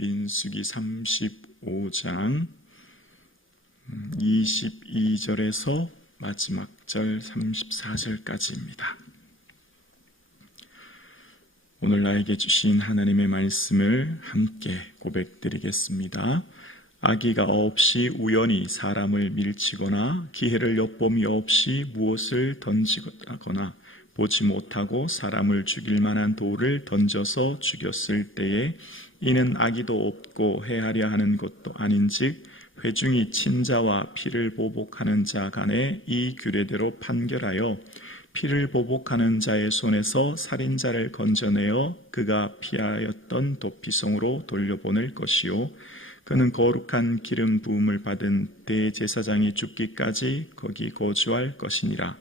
민수기 35장 22절에서 마지막 절 34절까지입니다. 오늘 나에게 주신 하나님의 말씀을 함께 고백드리겠습니다. 악의가 없이 우연히 사람을 밀치거나 기회를 엿봄이 없이 무엇을 던지거나 보지 못하고 사람을 죽일 만한 돌을 던져서 죽였을 때에 이는 악의도 없고 해하려 하는 것도 아닌즉 회중이 친자와 피를 보복하는 자 간에 이 규례대로 판결하여 피를 보복하는 자의 손에서 살인자를 건져내어 그가 피하였던 도피성으로 돌려보낼 것이요 그는 거룩한 기름 부음을 받은 대제사장이 죽기까지 거기 거주할 것이니라.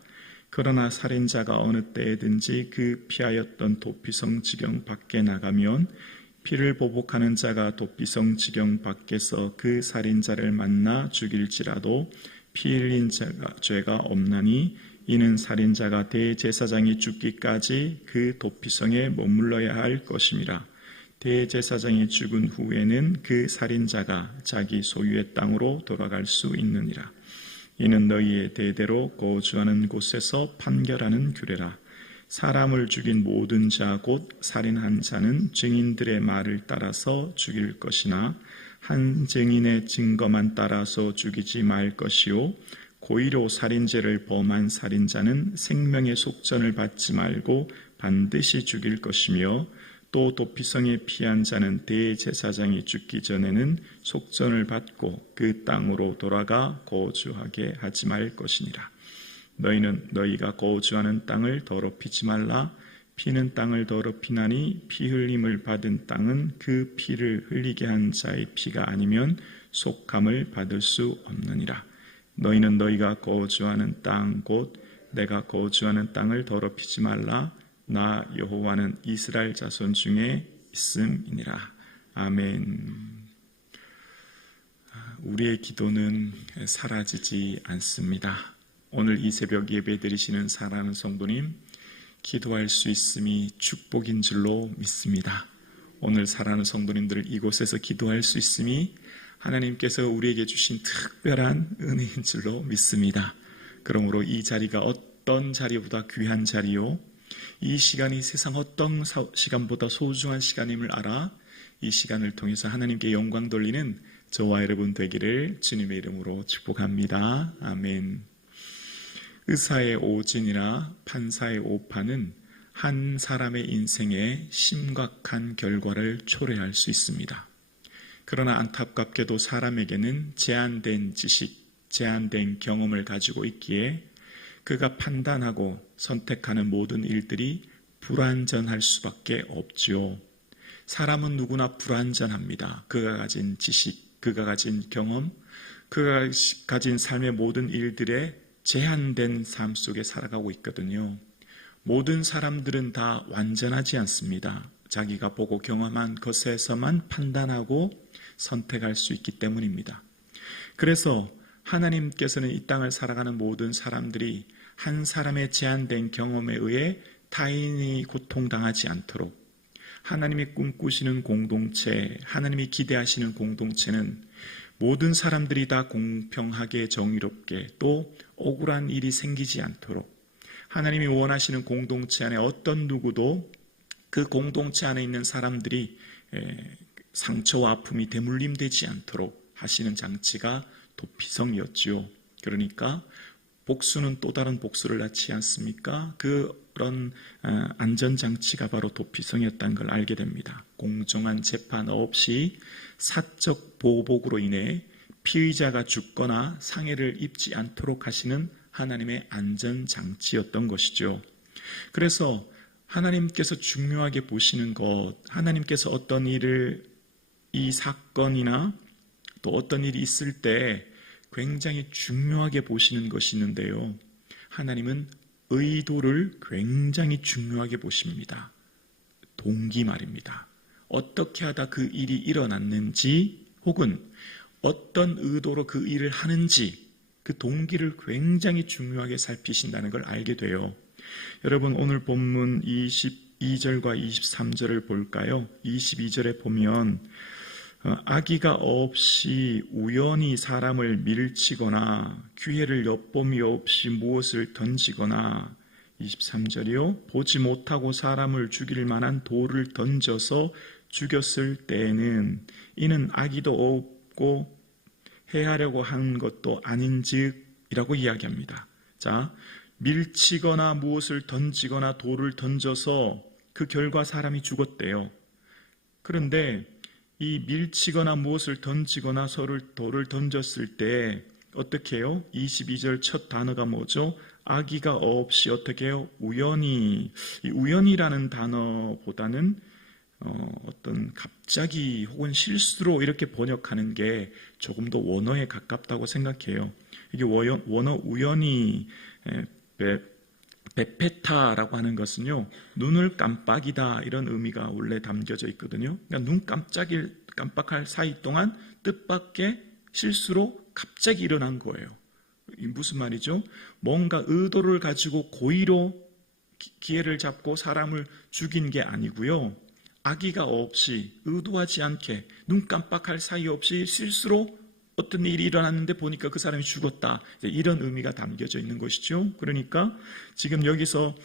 그러나 살인자가 어느 때에든지 그 피하였던 도피성 지경 밖에 나가면 피를 보복하는 자가 도피성 지경 밖에서 그 살인자를 만나 죽일지라도 피 흘린 자가 죄가 없나니 이는 살인자가 대제사장이 죽기까지 그 도피성에 머물러야 할 것임이라. 대제사장이 죽은 후에는 그 살인자가 자기 소유의 땅으로 돌아갈 수 있느니라. 이는 너희의 대대로 거주하는 곳에서 판결하는 규례라. 사람을 죽인 모든 자 곧 살인한 자는 증인들의 말을 따라서 죽일 것이나 한 증인의 증거만 따라서 죽이지 말 것이요 고의로 살인죄를 범한 살인자는 생명의 속전을 받지 말고 반드시 죽일 것이며 또 도피성에 피한 자는 대제사장이 죽기 전에는 속전을 받고 그 땅으로 돌아가 거주하게 하지 말 것이니라. 너희는 너희가 거주하는 땅을 더럽히지 말라. 피는 땅을 더럽히나니 피 흘림을 받은 땅은 그 피를 흘리게 한 자의 피가 아니면 속함을 받을 수 없느니라. 너희는 너희가 거주하는 땅 곧 내가 거주하는 땅을 더럽히지 말라. 나 여호와는 이스라엘 자손 중에 있음이니라. 아멘. 우리의 기도는 사라지지 않습니다. 오늘 이 새벽 예배 드리시는 사랑하는 성도님, 기도할 수 있음이 축복인 줄로 믿습니다. 오늘 사랑하는 성도님들 이곳에서 기도할 수 있음이 하나님께서 우리에게 주신 특별한 은혜인 줄로 믿습니다. 그러므로 이 자리가 어떤 자리보다 귀한 자리요 이 시간이 세상 어떤 시간보다 소중한 시간임을 알아 이 시간을 통해서 하나님께 영광 돌리는 저와 여러분 되기를 주님의 이름으로 축복합니다. 아멘. 의사의 오진이나 판사의 오판은 한 사람의 인생에 심각한 결과를 초래할 수 있습니다. 그러나 안타깝게도 사람에게는 제한된 지식, 제한된 경험을 가지고 있기에 그가 판단하고 선택하는 모든 일들이 불완전할 수밖에 없지요. 사람은 누구나 불완전합니다. 그가 가진 지식, 그가 가진 경험, 그가 가진 삶의 모든 일들에 제한된 삶 속에 살아가고 있거든요. 모든 사람들은 다 완전하지 않습니다. 자기가 보고 경험한 것에서만 판단하고 선택할 수 있기 때문입니다. 그래서 하나님께서는 이 땅을 살아가는 모든 사람들이 한 사람의 제한된 경험에 의해 타인이 고통당하지 않도록 하나님이 꿈꾸시는 공동체, 하나님이 기대하시는 공동체는 모든 사람들이 다 공평하게 정의롭게 또 억울한 일이 생기지 않도록 하나님이 원하시는 공동체 안에 어떤 누구도 그 공동체 안에 있는 사람들이 상처와 아픔이 대물림되지 않도록 하시는 장치가 도피성이었지요. 그러니까 복수는 또 다른 복수를 낳지 않습니까? 그런 안전장치가 바로 도피성이었다는 걸 알게 됩니다. 공정한 재판 없이 사적 보복으로 인해 피의자가 죽거나 상해를 입지 않도록 하시는 하나님의 안전장치였던 것이죠. 그래서 하나님께서 중요하게 보시는 것, 하나님께서 어떤 일을 이 사건이나 또 어떤 일이 있을 때 굉장히 중요하게 보시는 것이 있는데요. 하나님은 의도를 굉장히 중요하게 보십니다. 동기 말입니다. 어떻게 하다 그 일이 일어났는지 혹은 어떤 의도로 그 일을 하는지 그 동기를 굉장히 중요하게 살피신다는 걸 알게 돼요. 여러분 오늘 본문 22절과 23절을 볼까요? 22절에 보면 악의가 없이 우연히 사람을 밀치거나 기회를 엿봄이 없이 무엇을 던지거나 23절이요. 보지 못하고 사람을 죽일 만한 돌을 던져서 죽였을 때에는 이는 악의도 없고 해하려고 한 것도 아닌즉이라고 이야기합니다. 자, 밀치거나 무엇을 던지거나 돌을 던져서 그 결과 사람이 죽었대요. 그런데 이 밀치거나 무엇을 던지거나 돌을 던졌을 때 어떻게 해요? 22절 첫 단어가 뭐죠? 악의가 없이 어떻게 해요? 우연히. 이 우연이라는 단어보다는 어떤 갑자기 혹은 실수로 이렇게 번역하는 게 조금 더 원어에 가깝다고 생각해요. 이게 원어 우연히 베페타라고 하는 것은요, 눈을 깜빡이다 이런 의미가 원래 담겨져 있거든요. 그러니까 눈 깜빡할 사이 동안 뜻밖의 실수로 갑자기 일어난 거예요. 무슨 말이죠? 뭔가 의도를 가지고 고의로 기회를 잡고 사람을 죽인 게 아니고요. 악의가 없이 의도하지 않게 눈 깜빡할 사이 없이 실수로 어떤 일이 일어났는데 보니까 그 사람이 죽었다. 이런 의미가 담겨져 있는 것이죠. 그러니까 지금 여기서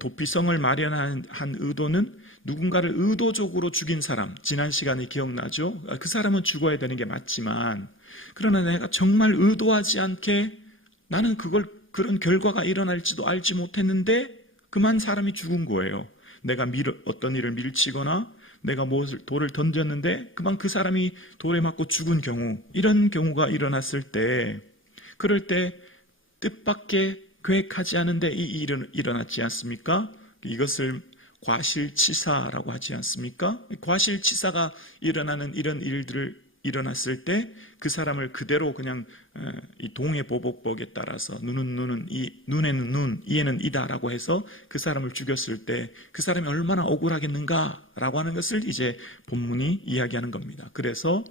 도피성을 마련한 의도는 누군가를 의도적으로 죽인 사람, 지난 시간에 기억나죠? 그 사람은 죽어야 되는 게 맞지만 그러나 내가 정말 의도하지 않게 나는 그런 결과가 일어날지도 알지 못했는데 그만 사람이 죽은 거예요. 내가 어떤 일을 밀치거나 내가 돌을 던졌는데 그만 그 사람이 돌에 맞고 죽은 경우, 이런 경우가 일어났을 때, 그럴 때 뜻밖의 계획하지 않은데 이 일은 일어났지 않습니까? 이것을 과실치사라고 하지 않습니까? 과실치사가 일어나는 이런 일들을 일어났을 때 그 사람을 그대로 그냥 이 동해보복법에 따라서 눈에는 눈, 이에는 이다라고 해서 그 사람을 죽였을 때 그 사람이 얼마나 억울하겠는가라고 하는 것을 이제 본문이 이야기하는 겁니다. 그래서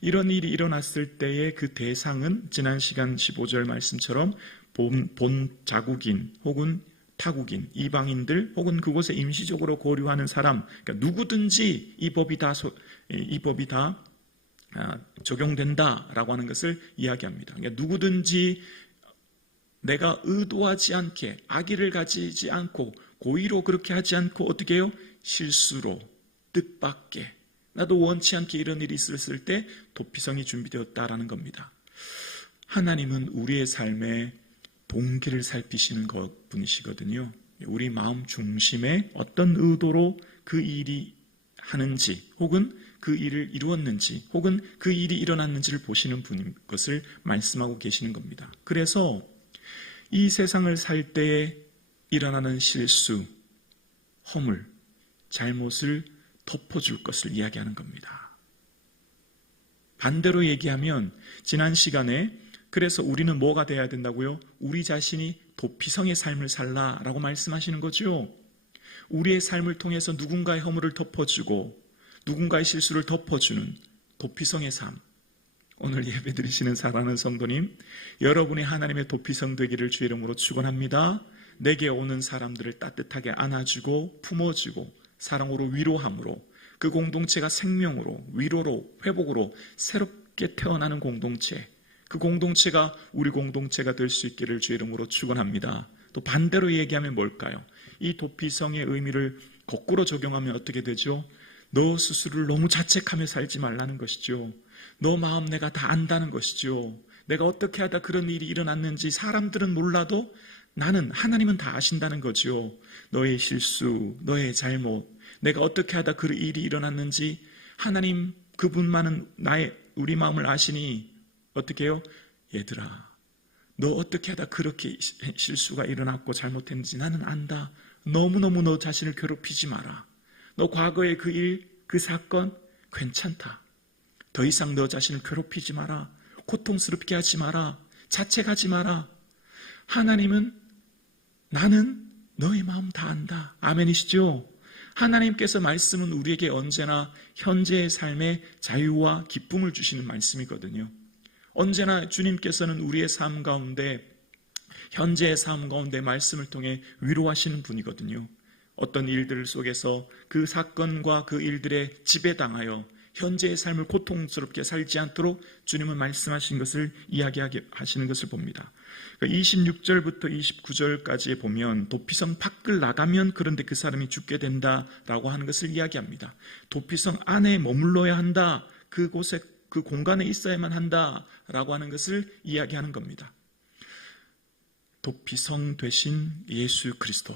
이런 일이 일어났을 때의 그 대상은 지난 시간 15절 말씀처럼 본 자국인 혹은 타국인, 이방인들 혹은 그곳에 임시적으로 거류하는 사람, 그러니까 누구든지 이 법이 다 적용된다라고 하는 것을 이야기합니다. 그러니까 누구든지 내가 의도하지 않게 악의를 가지지 않고 고의로 그렇게 하지 않고 어떻게 해요? 실수로 뜻밖의 나도 원치 않게 이런 일이 있었을 때 도피성이 준비되었다라는 겁니다. 하나님은 우리의 삶에 동기를 살피시는 분이시거든요. 우리 마음 중심에 어떤 의도로 그 일이 하는지 혹은 그 일을 이루었는지 혹은 그 일이 일어났는지를 보시는 분인 것을 말씀하고 계시는 겁니다. 그래서 이 세상을 살 때에 일어나는 실수, 허물, 잘못을 덮어줄 것을 이야기하는 겁니다. 반대로 얘기하면 지난 시간에 그래서 우리는 뭐가 돼야 된다고요? 우리 자신이 도피성의 삶을 살라라고 말씀하시는 거죠. 우리의 삶을 통해서 누군가의 허물을 덮어주고 누군가의 실수를 덮어주는 도피성의 삶. 오늘 예배드리시는 사랑하는 성도님, 여러분이 하나님의 도피성 되기를 주의 이름으로 축원합니다. 내게 오는 사람들을 따뜻하게 안아주고 품어주고 사랑으로 위로함으로 그 공동체가 생명으로 위로로 회복으로 새롭게 태어나는 공동체, 그 공동체가 우리 공동체가 될 수 있기를 주의 이름으로 축원합니다. 또 반대로 얘기하면 뭘까요? 이 도피성의 의미를 거꾸로 적용하면 어떻게 되죠? 너 스스로를 너무 자책하며 살지 말라는 것이죠. 너 마음 내가 다 안다는 것이죠. 내가 어떻게 하다 그런 일이 일어났는지 사람들은 몰라도 하나님은 다 아신다는 거죠. 너의 실수, 너의 잘못, 내가 어떻게 하다 그 일이 일어났는지 하나님 그분만은 우리 마음을 아시니 어떻게 해요? 얘들아, 너 어떻게 하다 그렇게 실수가 일어났고 잘못했는지 나는 안다. 너무너무 너 자신을 괴롭히지 마라. 너 과거의 그 일, 그 사건 괜찮다. 더 이상 너 자신을 괴롭히지 마라. 고통스럽게 하지 마라. 자책하지 마라. 하나님은 나는 너의 마음 다 안다. 아멘이시죠? 하나님께서 말씀은 우리에게 언제나 현재의 삶에 자유와 기쁨을 주시는 말씀이거든요. 언제나 주님께서는 우리의 삶 가운데 현재의 삶 가운데 말씀을 통해 위로하시는 분이거든요. 어떤 일들 속에서 그 사건과 그 일들에 지배당하여 현재의 삶을 고통스럽게 살지 않도록 주님은 말씀하신 것을 이야기하시는 것을 봅니다. 26절부터 29절까지에 보면 도피성 밖을 나가면 그런데 그 사람이 죽게 된다라고 하는 것을 이야기합니다. 도피성 안에 머물러야 한다. 그곳에 그 공간에 있어야만 한다라고 하는 것을 이야기하는 겁니다. 도피성 되신 예수 그리스도,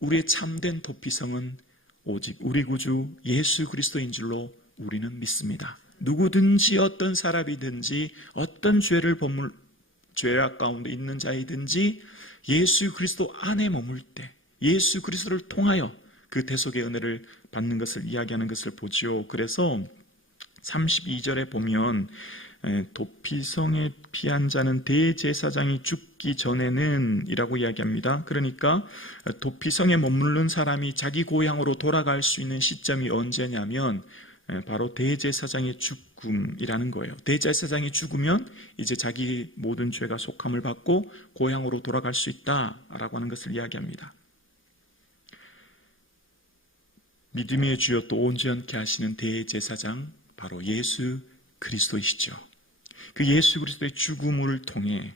우리의 참된 도피성은 오직 우리 구주 예수 그리스도인 줄로 우리는 믿습니다. 누구든지 어떤 사람이든지 어떤 죄악 가운데 있는 자이든지 예수 그리스도 안에 머물 때 예수 그리스도를 통하여 그 대속의 은혜를 받는 것을 이야기하는 것을 보죠. 그래서 32절에 보면 도피성에 피한 자는 대제사장이 죽기 전에는 이라고 이야기합니다. 그러니까 도피성에 머무른 사람이 자기 고향으로 돌아갈 수 있는 시점이 언제냐면 바로 대제사장의 죽음이라는 거예요. 대제사장이 죽으면 이제 자기 모든 죄가 속함을 받고 고향으로 돌아갈 수 있다라고 하는 것을 이야기합니다. 믿음의 주여 또 온전케 하시는 대제사장, 바로 예수 그리스도이시죠. 그 예수 그리스도의 죽음을 통해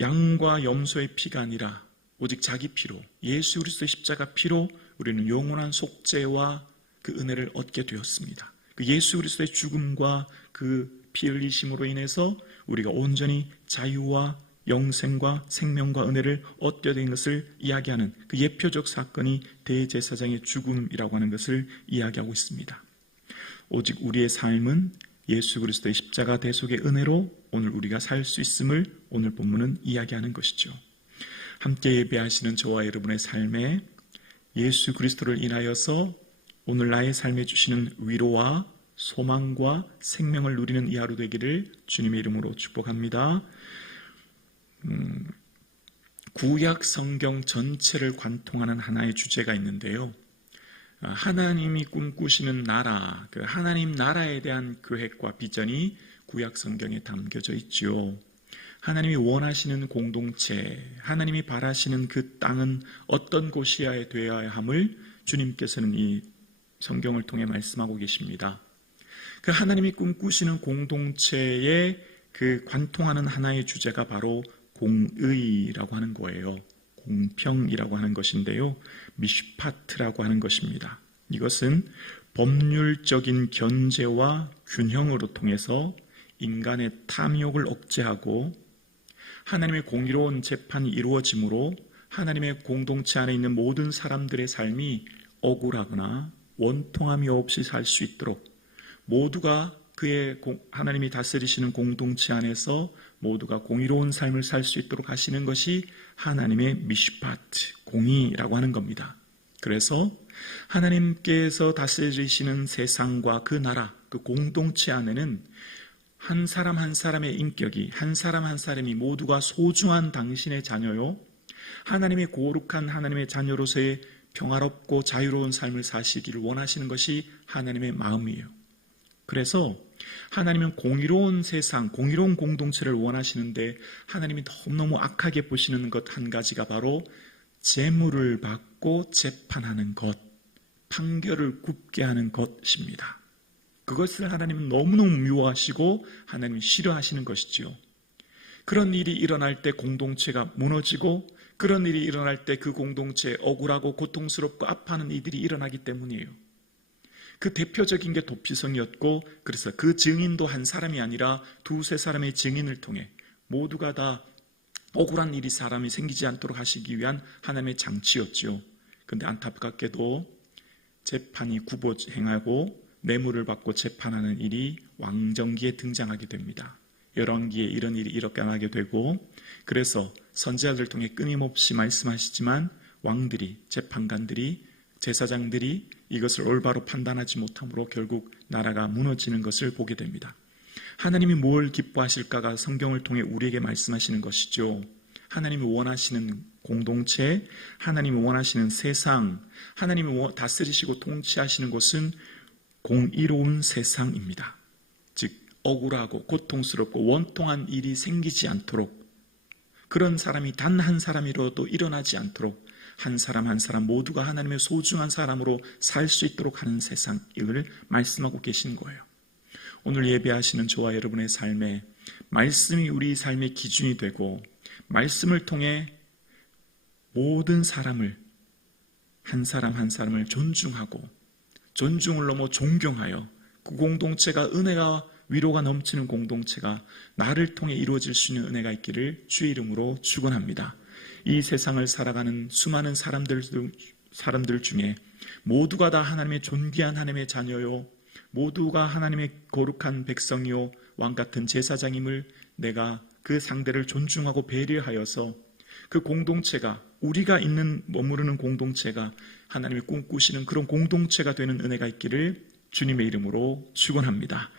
양과 염소의 피가 아니라 오직 자기 피로, 예수 그리스도의 십자가 피로 우리는 영원한 속죄와 그 은혜를 얻게 되었습니다. 그 예수 그리스도의 죽음과 그 피 흘리심으로 인해서 우리가 온전히 자유와 영생과 생명과 은혜를 얻게 된 것을 이야기하는 그 예표적 사건이 대제사장의 죽음이라고 하는 것을 이야기하고 있습니다. 오직 우리의 삶은 예수 그리스도의 십자가 대속의 은혜로 오늘 우리가 살 수 있음을 오늘 본문은 이야기하는 것이죠. 함께 예배하시는 저와 여러분의 삶에 예수 그리스도를 인하여서 오늘 나의 삶에 주시는 위로와 소망과 생명을 누리는 이 하루 되기를 주님의 이름으로 축복합니다. 구약 성경 전체를 관통하는 하나의 주제가 있는데요. 하나님이 꿈꾸시는 나라, 그 하나님 나라에 대한 계획과 비전이 구약 성경에 담겨져 있죠. 하나님이 원하시는 공동체, 하나님이 바라시는 그 땅은 어떤 곳이어야 되어야 함을 주님께서는 이 성경을 통해 말씀하고 계십니다. 그 하나님이 꿈꾸시는 공동체의 그 관통하는 하나의 주제가 바로 공의라고 하는 거예요. 공평이라고 하는 것인데요. 미슈파트라고 하는 것입니다. 이것은 법률적인 견제와 균형으로 통해서 인간의 탐욕을 억제하고 하나님의 공의로운 재판이 이루어지므로 하나님의 공동체 안에 있는 모든 사람들의 삶이 억울하거나 원통함이 없이 살 수 있도록 모두가 그의 하나님이 다스리시는 공동체 안에서 모두가 공의로운 삶을 살 수 있도록 하시는 것이 하나님의 미슈파트, 공의라고 하는 겁니다. 그래서 하나님께서 다스리시는 세상과 그 나라, 그 공동체 안에는 한 사람 한 사람의 인격이, 한 사람 한 사람이 모두가 소중한 당신의 자녀요, 하나님의 거룩한 하나님의 자녀로서의 평화롭고 자유로운 삶을 사시기를 원하시는 것이 하나님의 마음이에요. 그래서 하나님은 공의로운 세상, 공의로운 공동체를 원하시는데 하나님이 너무너무 악하게 보시는 것 한 가지가 바로 재물을 받고 재판하는 것, 판결을 굽게 하는 것입니다. 그것을 하나님은 너무너무 미워하시고 하나님이 싫어하시는 것이지요. 그런 일이 일어날 때 공동체가 무너지고 그런 일이 일어날 때 그 공동체에 억울하고 고통스럽고 아파하는 이들이 일어나기 때문이에요. 그 대표적인 게 도피성이었고, 그래서 그 증인도 한 사람이 아니라 두세 사람의 증인을 통해 모두가 다 억울한 일이 사람이 생기지 않도록 하시기 위한 하나님의 장치였지요. 그런데 안타깝게도 재판이 굽어 행하고 뇌물을 받고 재판하는 일이 왕정기에 등장하게 됩니다. 열왕기에 이런 일이 일어나게 되고, 그래서 선지자들 통해 끊임없이 말씀하시지만 왕들이, 재판관들이, 제사장들이 이것을 올바로 판단하지 못함으로 결국 나라가 무너지는 것을 보게 됩니다. 하나님이 뭘 기뻐하실까가 성경을 통해 우리에게 말씀하시는 것이죠. 하나님이 원하시는 공동체, 하나님이 원하시는 세상, 하나님이 다스리시고 통치하시는 곳은 공의로운 세상입니다. 즉 억울하고 고통스럽고 원통한 일이 생기지 않도록, 그런 사람이 단 한 사람이라도 일어나지 않도록 한 사람 한 사람 모두가 하나님의 소중한 사람으로 살 수 있도록 하는 세상을 말씀하고 계신 거예요. 오늘 예배하시는 저와 여러분의 삶에 말씀이 우리 삶의 기준이 되고 말씀을 통해 모든 사람을 한 사람 한 사람을 존중하고 존중을 넘어 존경하여 그 공동체가 은혜가 위로가 넘치는 공동체가 나를 통해 이루어질 수 있는 은혜가 있기를 주의 이름으로 축원합니다. 이 세상을 살아가는 수많은 사람들 중에 모두가 다 하나님의 존귀한 하나님의 자녀요, 모두가 하나님의 거룩한 백성이요 왕같은 제사장임을 내가 그 상대를 존중하고 배려하여서 그 공동체가 우리가 있는 머무르는 공동체가 하나님이 꿈꾸시는 그런 공동체가 되는 은혜가 있기를 주님의 이름으로 축원합니다.